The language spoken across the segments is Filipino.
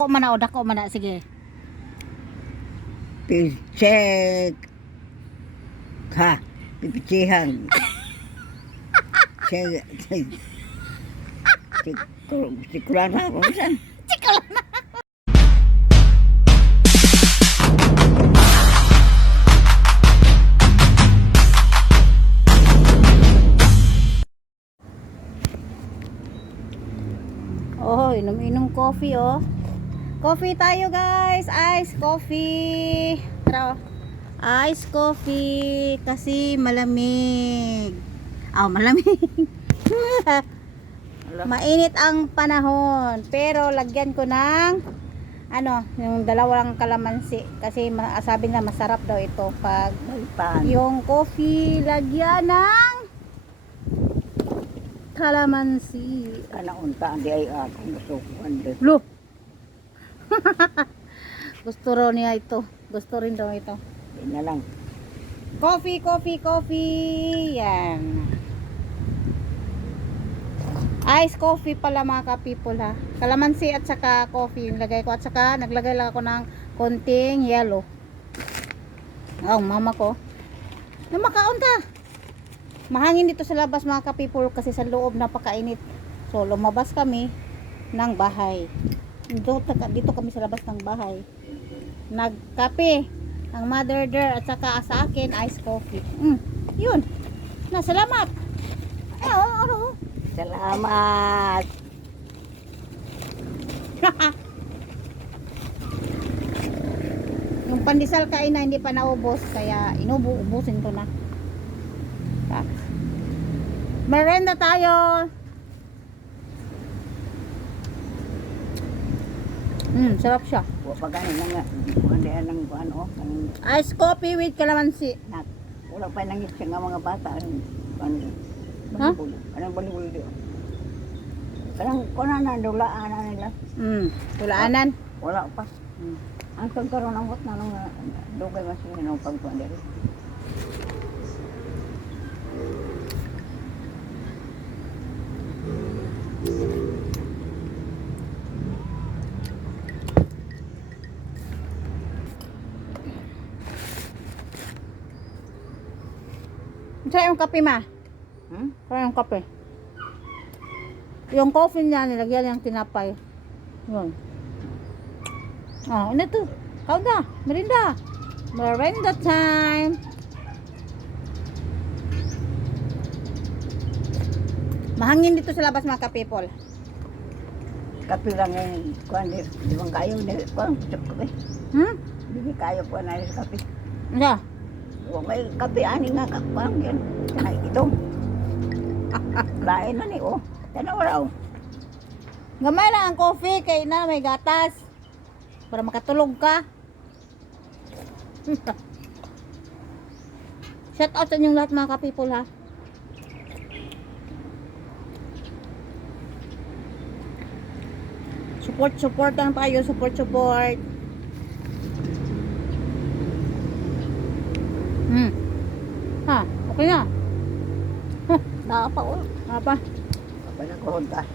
Dako man na, sige. Pisek. Ha, pipitsihan. Sikulan na ako. Saan? Oh, inom-inom coffee oh. Coffee tayo guys, ice coffee. Tara, ice coffee kasi malamig. Malamig. Mainit ang panahon, pero lagyan ko ng yung dalawang kalamansi kasi sabi nga masarap daw ito pag yung coffee lagyan ng kalamansi. Unta, di ay ako gusto ko. Lo. Gusto rin niya ito. Gusto rin daw ito. Yan na lang. Coffee. Yan. Ice coffee pala mga ka-people ha. Kalamansi at saka coffee yung lagay ko. At saka naglagay lang ako ng konting yellow. Mama ko. Namakaon ka. Mahangin dito sa labas mga ka-people kasi sa loob napakainit. So lumabas kami ng bahay. Dito kami sa labas ng bahay. Nagkape ang mother there at saka sa akin ice coffee. Yun. Salamat. Salamat. Yung pandesal kain na hindi pa naubos kaya ubusin ko na. Merenda tayo. Sarap siya. Pagkain na nga. Ice coffee with kalamansi. Wala pa nang isa nga mga bata. Ha? Anong balibuli doon? Karang kunan na, dulaan na nila. Tulaanan. Wala pa. Ang pagkaroon ng bot na nung dugay mas yun ang pagkuhan dito. Saan yung kape ma? Saan yung kape? Yung coffee niya nilagyan yung tinapay. Yun. Ano to? Kaon na. Merinda. Merinda time. Mahangin dito sa labas mga ka-people. Kapi lang yung kuhan dito. Di bang kayo nila. Kuhan, kape. Hindi kayo kuhan na rin kape. Ano? May kape ani nga kuhan yan. Ay, ito. Lain na ni, Tanaw raw. Gamay lang ang coffee kay na may gatas. Para makatulog ka. Shout out sa inyong lahat mga ka-people ha. Support lang tayo. Support. Ha, okay na. Nakapa, Apa? Kapag nakuhod ka.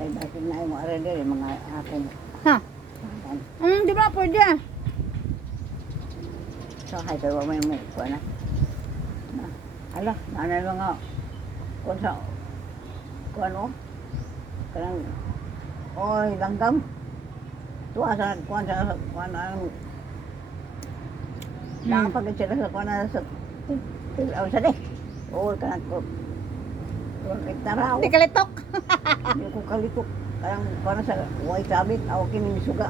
Kaya bakit na yung mga render, yung mga akong. Ha? Di ba pwede? So, hay kayo may kuha na. Ala, nanay mga kuha sa kuha no? Kanang, langgam. Tuwa sa kuha na nakapagod sila sa kuha na sa sa de. Kanang ko. Taraw. Hindi kalitok. Hindi ko kalitok. Kanang kuha na sa huwag sabit, awakin yung suga.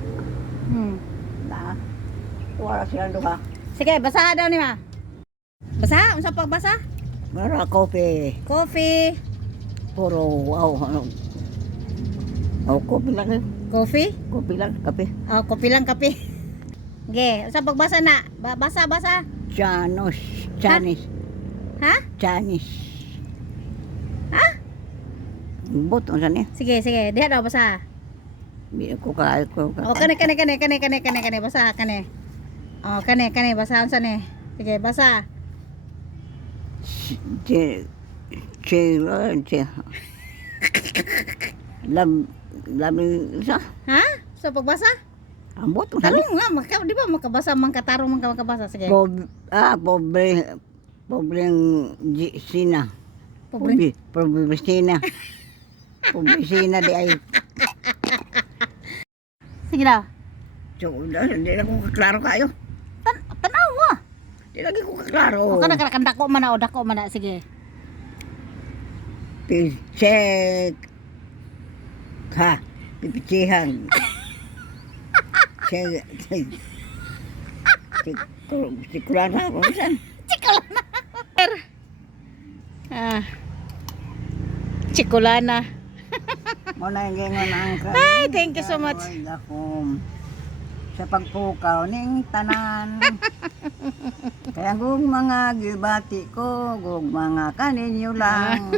Tuwa silang duha. Sige, basa daw ni ma. Basa? Unsa pagbasa? Mara kopi. Coffee. Puro kopi lang. Coffee? Kopi lang, kape. Kopi lang kape. Ge, unsa pagbasa na? Basa. Chinese. Ha? Chinese. Ha? Bot, ano saan Sige. Diha daw basa. Hindi ko kaya ko. Kane basa kane. Kane basa unsa ni? Sige, basa. Lam labing isa. Ha? Sa pagbasa? Ambot mo Tarong nga, di ba makabasa, mangkatarong, makabasa. Sige. Pobreng Sina. Pobre. Pobre Sina. Pobre Sina di ay. Sige na. So, hindi na ko kaklaro kayo. Tanaw mo. Hindi lagi ko kaklaro. O ka dako man na, o dako man na. Sige. Check. Ha, pipitsihan. Check. Sikulan ha, kung Chikulana. Muna yung gingon ang Ay, thank you so much. Sa pagpukaw ning tanan. Kaya gug mga gibati ko, gug mga kaninyo lang.